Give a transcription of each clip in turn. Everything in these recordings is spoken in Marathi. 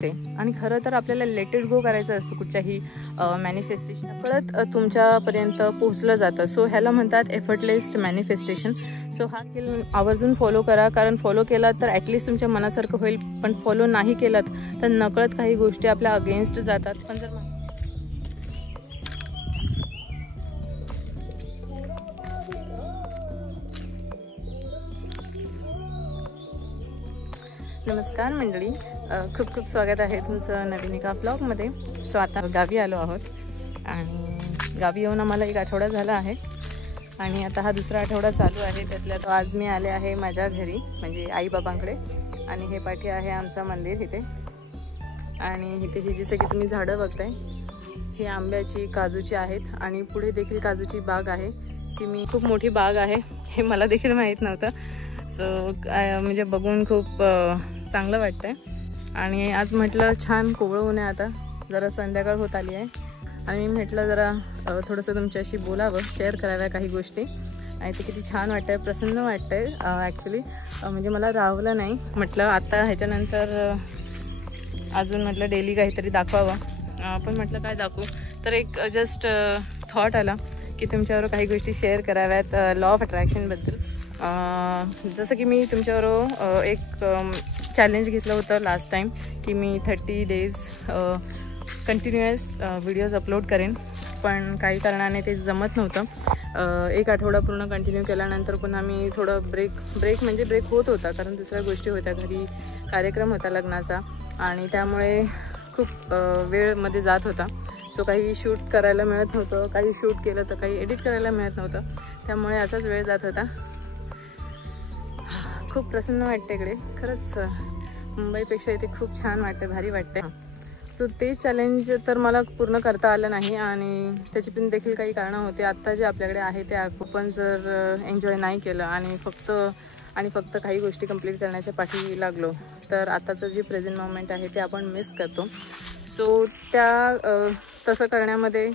आणि खरं तर आपल्याला लेट इट गो करायचं असतं कुठच्याही मॅनिफेस्टेशन कळत तुमच्यापर्यंत पोहोचलं जातं. सो ह्याला म्हणतात एफर्टलेस मॅनिफेस्टेशन. सो हा स्किल आवर्जून फॉलो करा, कारण फॉलो केला तर ॲटलिस्ट तुमच्या मनासारखं होईल. पण फॉलो नाही केलात तर नकळत काही गोष्टी आपल्या अगेन्स्ट जातात. पण जर नमस्कार मंडळी, खूप खूप स्वागत आहे तुमचं नवीन एका ब्लॉगमध्ये. सो आता गावी आलो आहोत आणि गावी येऊन आम्हाला एक आठवडा झाला आहे आणि आता हा दुसरा आठवडा चालू आहे. त्यातल्या तो आज मी आले आहे माझ्या घरी, म्हणजे आईबाबांकडे. आणि हे पाठी आहे आमचं मंदिर इथे. आणि इथे ही जी सगळी तुम्ही झाडं बघताय ही आंब्याची काजूची आहेत आणि पुढे देखील काजूची बाग आहे. ती मी खूप मोठी बाग आहे हे मला देखील माहीत नव्हतं. सो म्हणजे बघून खूप चांगलं वाटतंय. आणि आज म्हटलं छान कोवळं ऊन आहे, आता जरा संध्याकाळ होत आली आहे आणि मी म्हटलं जरा थोडंसं तुमच्याशी बोलावं, शेअर कराव्या काही गोष्टी. आणि ते किती छान वाटतंय, प्रसन्न वाटतंय ॲक्च्युली. म्हणजे मला राहवलं नाही, म्हटलं आता ह्याच्यानंतर अजून म्हटलं डेली काहीतरी दाखवावं. पण म्हटलं काय दाखवू, तर एक जस्ट थॉट आला की तुमच्यावर काही गोष्टी शेअर कराव्यात लॉ ऑफ अट्रॅक्शनबद्दल. जसं की मी तुमच्यावर एक चॅलेंज घेतलं होतं लास्ट टाईम की मी 30 डेज कंटिन्युअस व्हिडिओज अपलोड करेन. पण काही कारणाने ते जमत नव्हतं. एक आठवडा पूर्ण कंटिन्यू केल्यानंतर पुन्हा मी थोडं ब्रेक म्हणजे ब्रेक होत होता, कारण दुसऱ्या गोष्टी होत्या, घरी कार्यक्रम होता लग्नाचा आणि त्यामुळे खूप वेळमध्ये जात होता. सो काही शूट करायला मिळत नव्हतं, काही शूट केलं तर काही एडिट करायला मिळत नव्हतं. त्यामुळे असाच वेळ जात होता. खूप प्रसन्न वाटतं इकडे, खरंच मुंबईपेक्षा इथे खूप छान वाटतं, भारी वाटतं. सो ते चॅलेंज तर मला पूर्ण करता आलं नाही आणि त्याची पण देखील काही कारणं होती. आत्ता जे आपल्याकडे आहे ते आपण जर एन्जॉय नाही केलं आणि फक्त काही गोष्टी कंप्लीट करण्याच्या पाठी लागलो तर आताचं जे प्रेझेंट मोमेंट आहे ते आपण मिस करतो. सो तसं करण्यामध्ये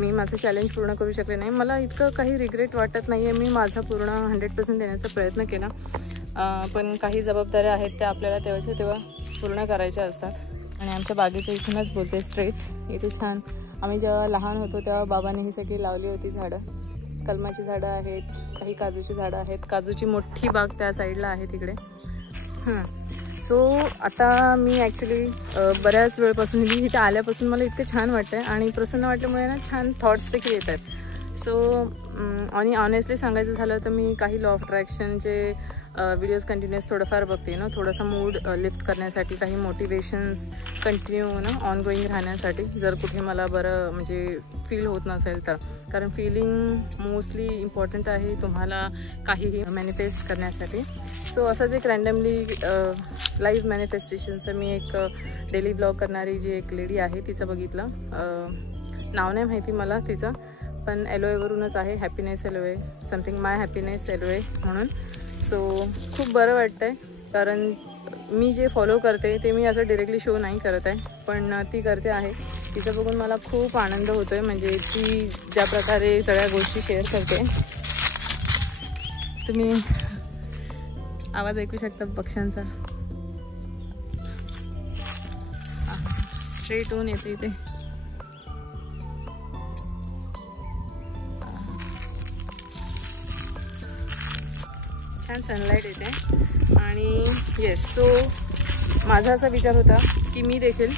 मी माझं चॅलेंज पूर्ण करू शकले नाही. मला इतकं काही रिग्रेट वाटत नाही आहे. मी माझा पूर्ण 100% देण्याचा प्रयत्न केला. पण काही जबाबदाऱ्या आहेत त्या आपल्याला तेव्हाच्या तेव्हा पूर्ण करायच्या असतात. आणि आमच्या बागेच्या इथूनच बोलते स्ट्रेट. इथे छान आम्ही जेव्हा लहान होतो तेव्हा बाबांनी ही सगळी लावली होती झाडं. कलमाची झाडं आहेत, काही काजूची झाडं आहेत. काजूची मोठी बाग त्या साईडला आहे तिकडे. सो आता मी ॲक्च्युली बऱ्याच वेळपासून इथे आल्यापासून मला इतकं छान वाटतं आहे आणि प्रसन्न वाटल्यामुळे ना छान थॉट्स देखील येत आहेत. सो आणि ऑनेस्टली सांगायचं झालं तर मी काही लॉ ऑफ अट्रॅक्शनचे व्हिडिओज कंटिन्युअस थोडंफार बघते ना, थोडासा मूड लिफ्ट करण्यासाठी, काही मोटिवेशन्स कंटिन्यू ना ऑन गोईंग राहण्यासाठी, जर कुठे मला बरं म्हणजे फील होत नसेल तर. कारण फिलिंग मोस्टली इम्पॉर्टंट आहे तुम्हाला काहीही मॅनिफेस्ट करण्यासाठी. सो असंच एक रँडमली लाईव्ह मॅनिफेस्टेशनचं मी एक डेली ब्लॉग करणारी जी एक लेडी आहे तिचं बघितलं. नाव नाही माहिती मला तिचं, पण एलोवेवरूनच आहे, हॅपीनेस एलोवे समथिंग, माय हॅपीनेस एलोवे म्हणून. सो खूप बरं वाटतं आहे, कारण मी जे फॉलो करते ते मी असं डिरेक्टली शो नाही करत आहे, पण ती करते आहे. तिचं बघून मला खूप आनंद होतो आहे. म्हणजे ती ज्या प्रकारे सगळ्या गोष्टी शेअर करते. तुम्ही आवाज ऐकू शकता पक्ष्यांचा, स्ट्रेट ऊन येते इथे. छान सनलाईट येते. आणि येस, सो माझा असा विचार होता की मी देखील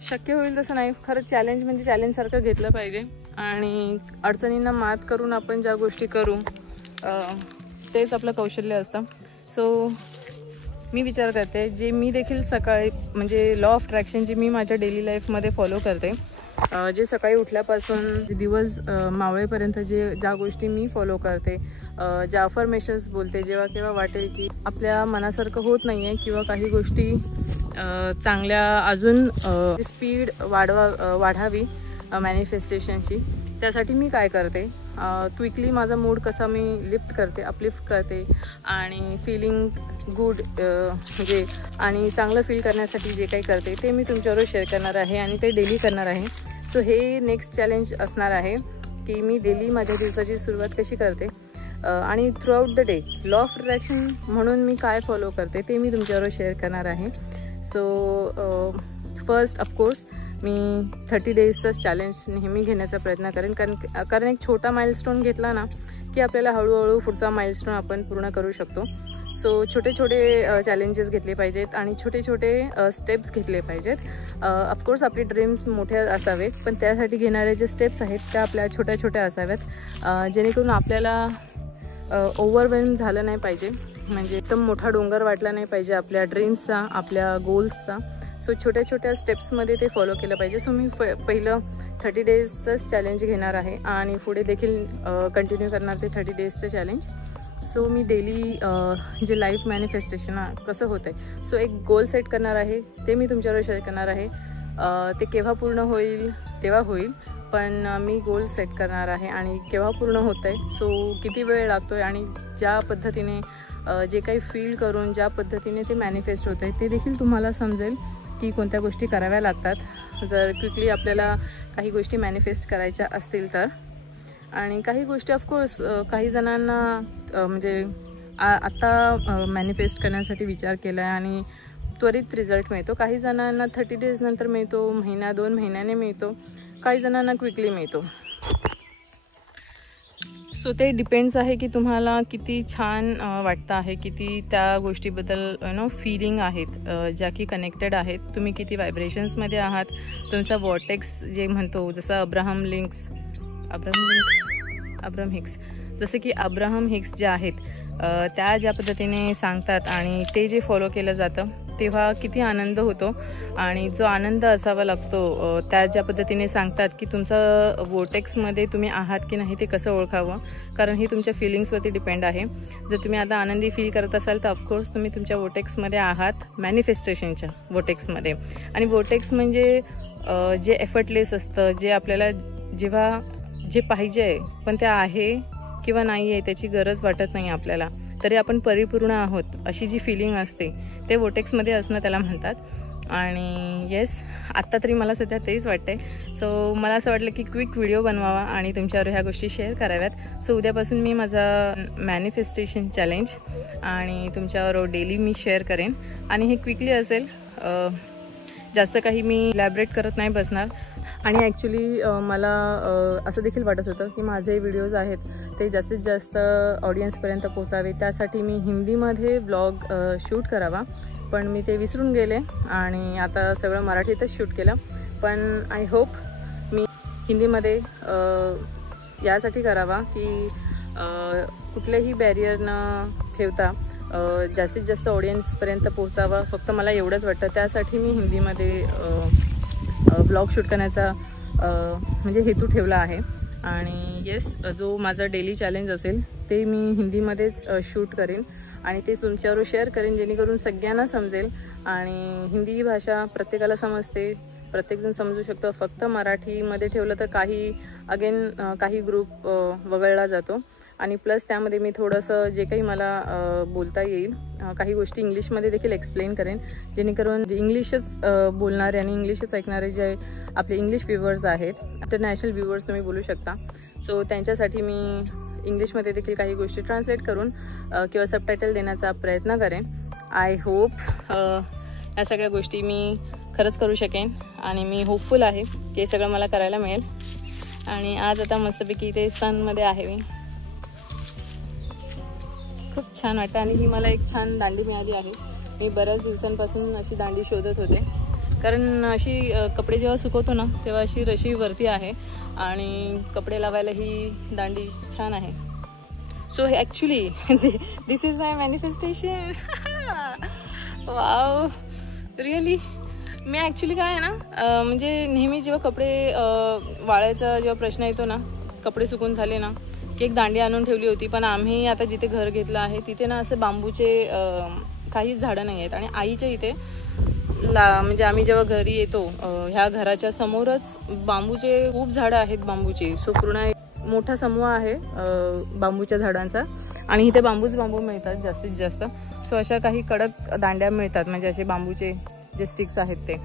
शक्य होईल तसं नाही, खरंच चॅलेंज म्हणजे चॅलेंजसारखं घेतलं पाहिजे. आणि अडचणींना मात करून आपण ज्या गोष्टी करू तेच आपलं कौशल्य असतं. सो मी विचार करते, जे मी देखील सकाळी म्हणजे लॉ ऑफ अट्रॅक्शन जे मी माझ्या डेली लाईफमध्ये फॉलो करते, जे सकाळी उठल्यापासून दिवस मावळेपर्यंत ज्या गोष्टी मी फॉलो करते, ज्या अफर्मेशन्स बोलते, जेव्हा केव्हा वाटेल की आपल्या मनासारखं होत नाही आहे किंवा काही गोष्टी चांगल्या अजून स्पीड वाढावी मॅनिफेस्टेशनची, त्यासाठी मी काय करते, क्विकली माझा मूड कसा मी अपलिफ्ट करते आणि फिलिंग गुड म्हणजे आणि चांगलं फील करण्यासाठी जे काही करते ते मी तुमच्याबरोबर शेअर करणार आहे आणि ते डेली करणार आहे. सो हे नेक्स्ट चॅलेंज असणार आहे की मी डेली माझ्या दिवसाची सुरुवात कशी करते आणि throughout the day law of attraction म्हणून मी काय फॉलो करते ते मी तुमच्याबरोबर शेअर करणार आहे. सो फर्स्ट ऑफकोर्स मी 30 डेजचं चॅलेंज नेहमी घेण्याचा प्रयत्न करेन, कारण एक छोटा माइलस्टोन घेतला ना की आपल्याला हळूहळू पुढचा माइलस्टोन आपण पूर्ण करू शकतो. सो छोटे छोटे चॅलेंजेस घेतले पाहिजेत आणि छोटे छोटे स्टेप्स घेतले पाहिजेत. ऑफकोर्स आपले ड्रीम्स मोठे असावेत, पण त्यासाठी घेणारे जे स्टेप्स आहेत त्या आपल्या छोट्या छोट्या असाव्यात, जेणेकरून आपल्याला ओव्हरवेल्म झालं नाही पाहिजे, म्हणजे एकदम मोठा डोंगर वाटला नाही पाहिजे आपल्या ड्रीम्सचा, आपल्या गोल्सचा. सो छोट्या छोट्या स्टेप्समध्ये ते फॉलो केलं पाहिजे. सो मी पहिलं 30 डेजचंच चॅलेंज घेणार आहे आणि पुढे देखील कंटिन्यू करणार ते 30 डेजचं चॅलेंज. सो मी डेली जे लाईफ मॅनिफेस्टेशन कसं होतं आहे, सो एक गोल सेट करणार आहे, ते मी तुमच्यावर शेअर करणार आहे. ते केव्हा पूर्ण होईल तेव्हा होईल, पण मी गोल सेट करणार आहे आणि केव्हा पूर्ण होतं आहे, सो किती वेळ लागतो आहे आणि ज्या पद्धतीने जे काही फील करून ज्या पद्धतीने ते मॅनिफेस्ट होतं आहे ते देखील तुम्हाला समजेल की कोणत्या गोष्टी कराव्या लागतात जर क्विकली आपल्याला काही गोष्टी मॅनिफेस्ट करायच्या असतील तर. आणि काही गोष्टी ऑफकोर्स काही जणांना म्हणजे आत्ता मॅनिफेस्ट करण्यासाठी विचार केला आहे आणि त्वरित रिझल्ट मिळतो. काही जणांना 30 डेज नंतर मिळतो, महिना 2 महिन्याने मिळतो, काही जणांना क्विकली मिळतो. सो ते डिपेंड्स आहे की तुम्हाला किती छान वाटतं आहे, किती त्या गोष्टीबद्दल फीलिंग आहेत ज्या की कनेक्टेड आहेत, तुम्ही किती व्हायब्रेशन्समध्ये आहात, तुमचा वॉर्टेक्स जे म्हणतो, जसं अब्राहम हिक्स जसं की अब्राहम हिक्स जे आहेत त्या ज्या पद्धतीने सांगतात आणि ते जे फॉलो केलं जातं तेव्हा किती आनंद होतो. आणि जो आनंद असावा लागतो त्या ज्या पद्धतीने सांगतात की तुमचं वोटेक्समध्ये तुम्ही आहात की नाही ते कसं ओळखावं, कारण हे तुमच्या फिलिंग्सवरती डिपेंड आहे. जर तुम्ही आता आनंदी फील करत असाल तर ऑफकोर्स तुम्ही तुमच्या वोटेक्समध्ये आहात, मॅनिफेस्टेशनच्या वोटेक्समध्ये. आणि वोटेक्स म्हणजे जे एफर्टलेस असतं, जे आपल्याला जेव्हा जे पाहिजे आहे पण ते आहे किंवा नाही आहे त्याची गरज वाटत नाही आपल्याला, तरी आपण परिपूर्ण आहोत अशी जी फिलिंग असते ते वोटेक्समध्ये असणं त्याला म्हणतात. आणि येस, आत्ता तरी मला सध्या तेच वाटते. सो मला असं वाटलं की क्विक व्हिडिओ बनवावा आणि तुमच्यावर ह्या गोष्टी शेअर कराव्यात. सो उद्यापासून मी माझा मॅनिफेस्टेशन चॅलेंज आणि तुमच्यावर डेली मी शेअर करेन आणि हे क्विकली असेल, जास्त काही मी इलॅबरेट करत नाही बसणार. आणि ॲक्च्युली मला असं देखील वाटत होतं की माझे व्हिडिओज आहेत ते जास्तीत जास्त ऑडियन्सपर्यंत पोचावे, त्यासाठी मी हिंदीमध्ये ब्लॉग शूट करावा, पण मी ते विसरून गेले आणि आता सगळं मराठीतच शूट केलं. पण आय होप मी हिंदीमध्ये यासाठी करावा की कुठलेही बॅरियर न ठेवता जास्तीत जास्त ऑडियन्सपर्यंत पोचावं, फक्त मला एवढंच वाटतं. त्यासाठी मी हिंदीमध्ये ब्लॉग शूट करण्याचा म्हणजे हेतू ठेवला आहे. आणि येस, जो माझा डेली चॅलेंज असेल ते मी हिंदीमध्येच शूट करेन आणि ते तुमच्यावर शेअर करेन, जेणेकरून सगळ्यांना समजेल. आणि हिंदी ही भाषा प्रत्येकाला समजते, प्रत्येकजण समजू शकतो. फक्त मराठीमध्ये ठेवलं तर काही ग्रुप वगळला जातो. आणि प्लस त्यामध्ये मी थोडंसं जे काही मला बोलता येईल काही गोष्टी इंग्लिशमध्ये देखील एक्सप्लेन करेन, जेणेकरून इंग्लिशच बोलणारे आणि इंग्लिशच ऐकणारे जे आपले इंग्लिश व्ह्यूवर्स आहेत, इंटरनॅशनल व्ह्यूवर्स तुम्ही बोलू शकता, सो त्यांच्यासाठी मी इंग्लिशमध्ये देखील काही गोष्टी ट्रान्सलेट करून किंवा सबटायटल देण्याचा प्रयत्न करेन. आय होप या सगळ्या गोष्टी मी खरंच करू शकेन आणि मी होपफुल आहे ते सगळं मला करायला मिळेल. आणि आज आता मस्तपैकी इथे सनमध्ये आहे मी, खूप छान वाटतं. आणि ही मला एक छान दांडी मिळाली आहे. मी बऱ्याच दिवसांपासून अशी दांडी शोधत होते, कारण अशी कपडे जेव्हा सुकवतो ना तेव्हा अशी रशी वरती आहे आणि कपडे लावायला ही दांडी छान आहे. So actually this is my manifestation. Wow, really. Me actually काय आहे ना, म्हणजे नेहमी जेव्हा कपडे वाळायचा जेव्हा प्रश्न येतो ना, कपडे सुकून झाले ना की एक दांडी आणून ठेवली होती. पण आम्ही आता जिथे घर घेतलं आहे तिथे ना असं बांबूचे काहीच झाडं नाही आहेत. आणि आईच्या इथे म्हणजे आम्ही जेव्हा घरी येतो ह्या घराच्या समोरच बांबूचे खूप झाडं आहेत बांबूची. सो पूर्ण एक मोठा समूह आहे बांबूच्या झाडांचा आणि इथे बांबू मिळतात जास्तीत जास्त. सो अशा काही कडक दांड्या मिळतात, म्हणजे असे बांबूचे जे स्टिक्स आहेत ते.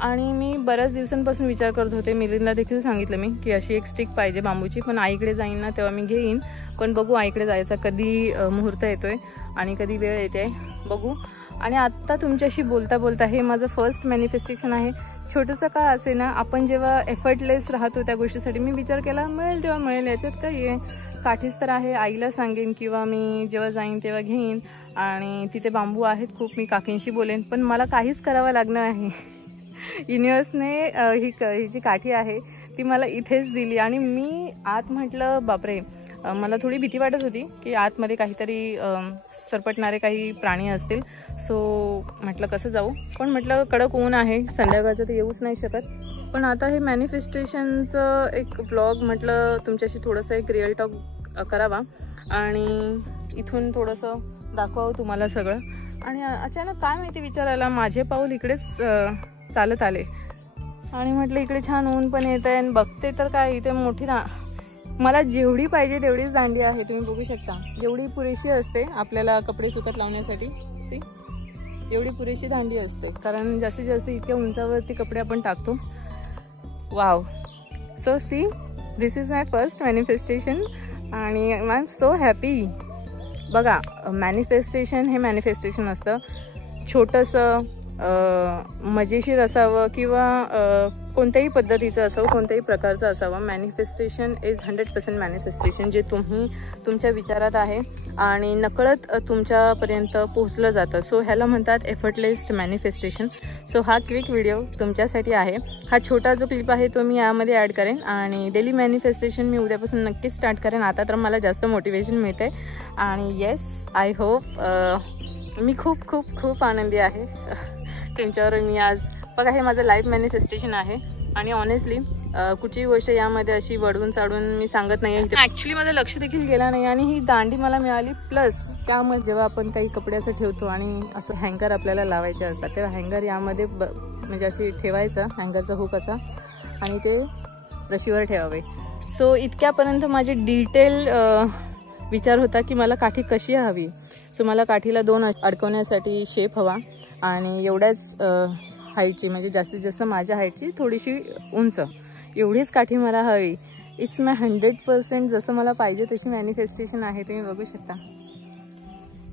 आणि मी बऱ्याच दिवसांपासून विचार करत होते, मिलिंदला देखील सांगितलं मी की अशी एक स्टिक पाहिजे बांबूची, पण आईकडे जाईन ना तेव्हा मी घेईन. पण बघू आईकडे जायचा कधी मुहूर्त येतोय आणि कधी वेळ येते बघू. आणि आत्ता तुमच्याशी बोलता बोलता हे माझं फर्स्ट मॅनिफेस्टेशन आहे. छोटंसं का असे ना, आपण जेव्हा एफर्टलेस राहतो त्या गोष्टीसाठी मी विचार केला मिळेल तेव्हा मिळेल, याच्यात काय आहे. काठीच तर आहे, आईला सांगेन किंवा मी जेव्हा जाईन तेव्हा घेईन. आणि तिथे बांबू आहेत खूप, मी काकींशी बोलेन, पण मला काहीच करावं लागणार आहे. युनिवर्सने ही जी काठी आहे ती मला इथेच दिली. आणि मी आत म्हटलं बापरे, मला थोडी भीती वाटत होती की आतमध्ये काहीतरी सरपटणारे काही प्राणी असतील. सो म्हटलं कसं जाऊ, पण म्हटलं कडक ऊन आहे, संध्याकाळचं तर येऊच नाही शकत. पण आता हे मॅनिफेस्टेशनचं एक ब्लॉग म्हटलं तुमच्याशी थोडंसं एक रिअल टॉक करावा आणि इथून थोडंसं दाखवावं तुम्हाला सगळं. आणि अचानक काय माहिती विचारायला माझे पाऊल इकडेच चालत आले आणि म्हटलं इकडे छान ऊन पण येत आहे. आणि बघते तर काय इथे मोठी मला जेवढी पाहिजे तेवढीच दांडी आहे, तुम्ही बघू शकता. जेवढी पुरेशी असते आपल्याला कपडे सुकत लावण्यासाठी, सी एवढी पुरेशी दांडी असते, कारण जास्तीत जास्त इतक्या उंचावरती कपडे आपण टाकतो. Wow. So see, this is my first manifestation आणि आय एम सो हॅपी. बघा, मॅनिफेस्टेशन हे मॅनिफेस्टेशन असतं, छोटंसं मजेशीर असावं किंवा कोणत्याही पद्धतीचं असावं, कोणत्याही प्रकारचं असावं. मॅनिफेस्टेशन इज 100% मॅनिफेस्टेशन, जे तुम्ही तुमच्या विचारात आहे आणि नकळत तुमच्यापर्यंत पोहोचलं जातं. सो ह्याला म्हणतात एफर्टलेस मॅनिफेस्टेशन. सो हा क्विक व्हिडिओ तुमच्यासाठी आहे. हा छोटा जो क्लिप आहे तो मी यामध्ये ॲड करेन आणि डेली मॅनिफेस्टेशन मी उद्यापासून नक्कीच स्टार्ट करेन. आता तर मला जास्त मोटिवेशन मिळते आणि येस, आय होप. मी खूप खूप खूप आनंदी आहे तुमच्यावर. मी आज बघा, हे माझं लाईफ मॅनिफेस्टेशन आहे आणि ऑनेस्टली कुठलीही गोष्ट यामध्ये अशी वडवून चाडून मी सांगत नाही. ॲक्च्युली माझं लक्ष देखील गेला नाही आणि ही दांडी मला मिळाली. प्लस त्यामध्ये जेव्हा आपण काही कपडे असं ठेवतो आणि असं हँगर आपल्याला लावायचे असतात, तेव्हा हँगर यामध्ये म्हणजे अशी ठेवायचं, हँगरचा हुक असा, आणि ते रशीवर ठेवावे. सो इतक्यापर्यंत माझे डिटेल विचार होता की मला काठी कशी हवी. सो मला काठीला 2 अडकवण्यासाठी शेप हवा आणि एवढ्याच हाईटची, म्हणजे जास्तीत जास्त माझ्या हाईटची थोडीशी उंच, एवढीच काठी मला हवी. इट्स माय 100% जसं मला पाहिजे तशी मॅनिफेस्टेशन आहे, तुम्ही बघू शकता.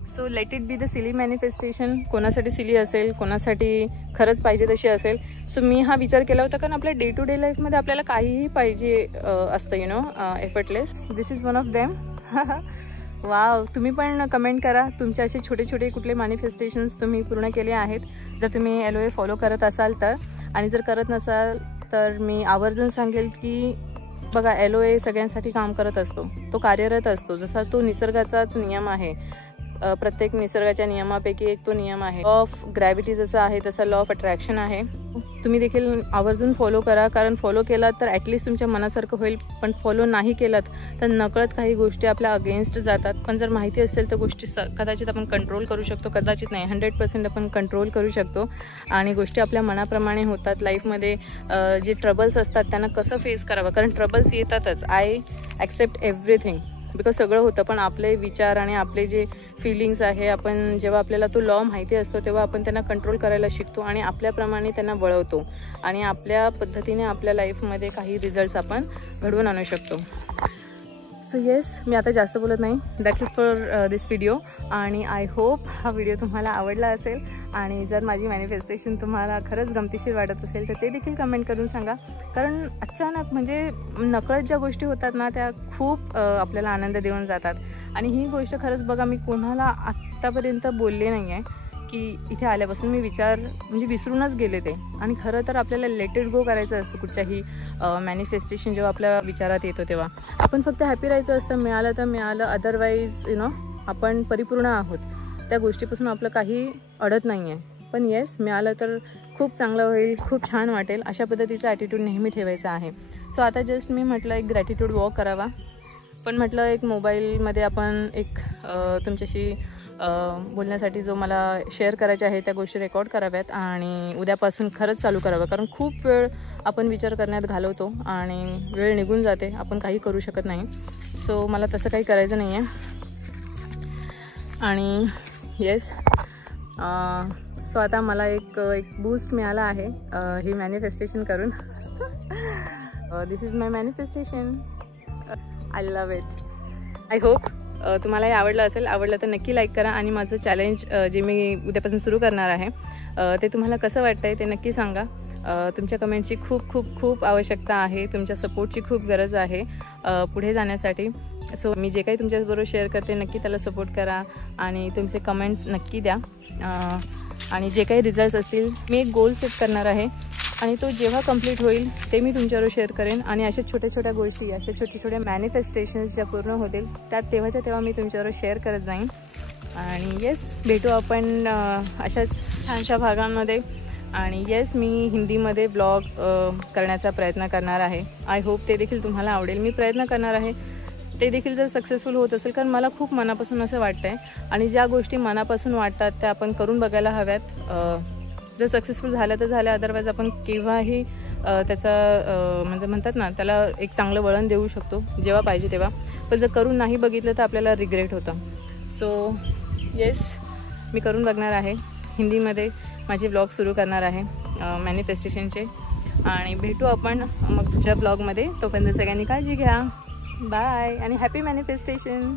So let it be the silly manifestation. कोणासाठी सिली असेल, कोणासाठी खरंच पाहिजे तशी असेल. सो मी हा विचार केला होता, कारण आपल्या डे टू डे लाईफमध्ये आपल्याला काहीही पाहिजे असतं, you know, effortless. This is one of them. Wow. तुम्ही पण कमेंट करा तुमचे असे छोटे छोटे कुठले मॅनिफेस्टेशन्स तुम्ही पूर्ण केले आहेत, जर तुम्ही LOA फॉलो करत असाल तर. आणि जर करत नसाल तर मी आवर्जून सांगेल की बघा, LOA सगळ्यांसाठी काम करत असतो, तो कार्यरत असतो. जसा तो निसर्गाचाच नियम आहे, प्रत्येक निसर्गाच्या नियमापैकी एक तो नियम आहे. लॉ ऑफ ग्रॅव्हिटी जसा आहे तसा लॉ ऑफ अट्रॅक्शन आहे. तुम्ही देखील आवर्जून फॉलो करा, कारण फॉलो केलात तर ॲटलिस्ट तुमच्या मनासारखं होईल. पण फॉलो नाही केलात तर नकळत काही गोष्टी आपल्या अगेन्स्ट जातात. पण जर माहिती असेल तर गोष्टी कदाचित आपण कंट्रोल करू शकतो, कदाचित नाही, 100% आपण कंट्रोल करू शकतो. आणि गोष्टी आपल्या मनाप्रमाणे होतात. लाईफमध्ये जे ट्रबल्स असतात त्यांना कसं फेस करावं, कारण ट्रबल्स येतातच. आय ॲक्सेप्ट एव्हरीथिंग, बिकॉज सगळं होतं, पण आपले विचार आणि आपले जे फीलिंग्स आहे, आपण जेव्हा आपल्याला तो लॉ माहिती असतो तेव्हा आपण त्यांना कंट्रोल करायला शिकतो आणि आपल्याप्रमाणे त्यांना वळवतो आणि आपल्या पद्धतीने आपल्या लाईफमध्ये काही रिझल्ट्स आपण घडवून आणू शकतो. सो येस, मी आता जास्त बोलत नाही. That's it for this video. आणि आय होप हा व्हिडिओ तुम्हाला आवडला असेल. आणि जर माझी मॅनिफेस्टेशन तुम्हाला खरंच गमतीशीर वाटत असेल तर ते देखील कमेंट करून सांगा. कारण अचानक म्हणजे नकळत ज्या गोष्टी होतात ना, त्या खूप आपल्याला आनंद देऊन जातात. आणि ही गोष्ट खरंच बघा, मी कोणाला आत्तापर्यंत बोलले नाही आहे की इथे आल्यापासून मी विचार म्हणजे विसरूनच गेले ते. आणि खरं तर आपल्याला लेट इट गो करायचं असतं. कुठच्याही मॅनिफेस्टेशन जेव्हा आपल्या विचारात येतो तेव्हा आपण फक्त हॅपी राहायचं असतं. मिळालं तर मिळालं, अदरवाईज यु नो आपण परिपूर्ण आहोत. त्या गोष्टीपासून आपलं काही अडत नाही आहे. पण येस, मिळालं तर खूप चांगलं होईल, खूप छान वाटेल, अशा पद्धतीचा ॲटिट्यूड नेहमी ठेवायचा आहे. सो आता जस्ट मी म्हटलं एक ग्रॅटिट्यूड वॉक करावा, पण म्हटलं एक मोबाईलमध्ये आपण एक तुमच्याशी बोलण्यासाठी जो मला शेअर करायचे आहे त्या गोष्टी रेकॉर्ड कराव्यात आणि उद्यापासून खरंच चालू करावं. कारण खूप वेळ आपण विचार करण्यात घालवतो आणि वेळ निघून जाते, आपण काही करू शकत नाही. सो मला तसं काही करायचं नाही आहे. आणि येस, सो आता मला एक बूस्ट मिळाला आहे ही मॅनिफेस्टेशन करून. This is my manifestation. I love it. I hope तुम्हाला हे आवडलं तर नक्की लाईक करा आणि माझं चॅलेंज जे मी उद्यापासून सुरू करणार आहे ते तुम्हाला कसं वाटतंय ते नक्की सांगा. तुमच्या कमेंटची खूप खूप खूप आवश्यकता आहे, तुमच्या सपोर्टची खूप गरज आहे पुढे जाण्यासाठी. सो मी जे काही तुमच्याबरोबर शेअर करते नक्की त्याला सपोर्ट करा आणि तुमचे कमेंट्स नक्की द्या. आणि जे काही रिझल्ट्स असतील मी एक गोल सेट करणार आहे आणि तो जेव्हा कंप्लीट होईल ते मी तुमच्याबरोबर शेअर करेन. आणि अशा छोट्या छोट्या गोष्टी, अशा छोट्या छोट्या मॅनिफेस्टेशन्स ज्या पूर्ण होतील त्यात तेव्हाच्या तेव्हा मी तुमच्याबरोबर शेअर करत जाईन. आणि येस, भेटू आपण अशाच छानशा भागांमध्ये. आणि येस, मी हिंदीमध्ये ब्लॉग करण्याचा प्रयत्न करणार आहे. आय होप ते देखील तुम्हाला आवडेल. मी प्रयत्न करणार आहे ते देखील जर सक्सेसफुल होत असेल, कारण मला खूप मनापासून असं वाटतं आहे आणि ज्या गोष्टी मनापासून वाटतात त्या आपण करून बघायला हव्यात. जर सक्सेसफुल झालं तर झालं, अदरवाईज आपण केव्हाही त्याचा म्हणजे म्हणतात ना त्याला एक चांगलं वळण देऊ शकतो जेव्हा पाहिजे तेव्हा. पण जर करून नाही बघितलं तर आपल्याला रिग्रेट होतं. सो येस, मी करून बघणार आहे. हिंदीमध्ये माझे ब्लॉग सुरू करणार आहे मॅनिफेस्टेशनचे. आणि भेटू आपण मग पुढच्या ब्लॉगमध्ये. तोपर्यंत सगळ्यांनी काळजी घ्या. बाय आणि हॅपी मॅनिफेस्टेशन.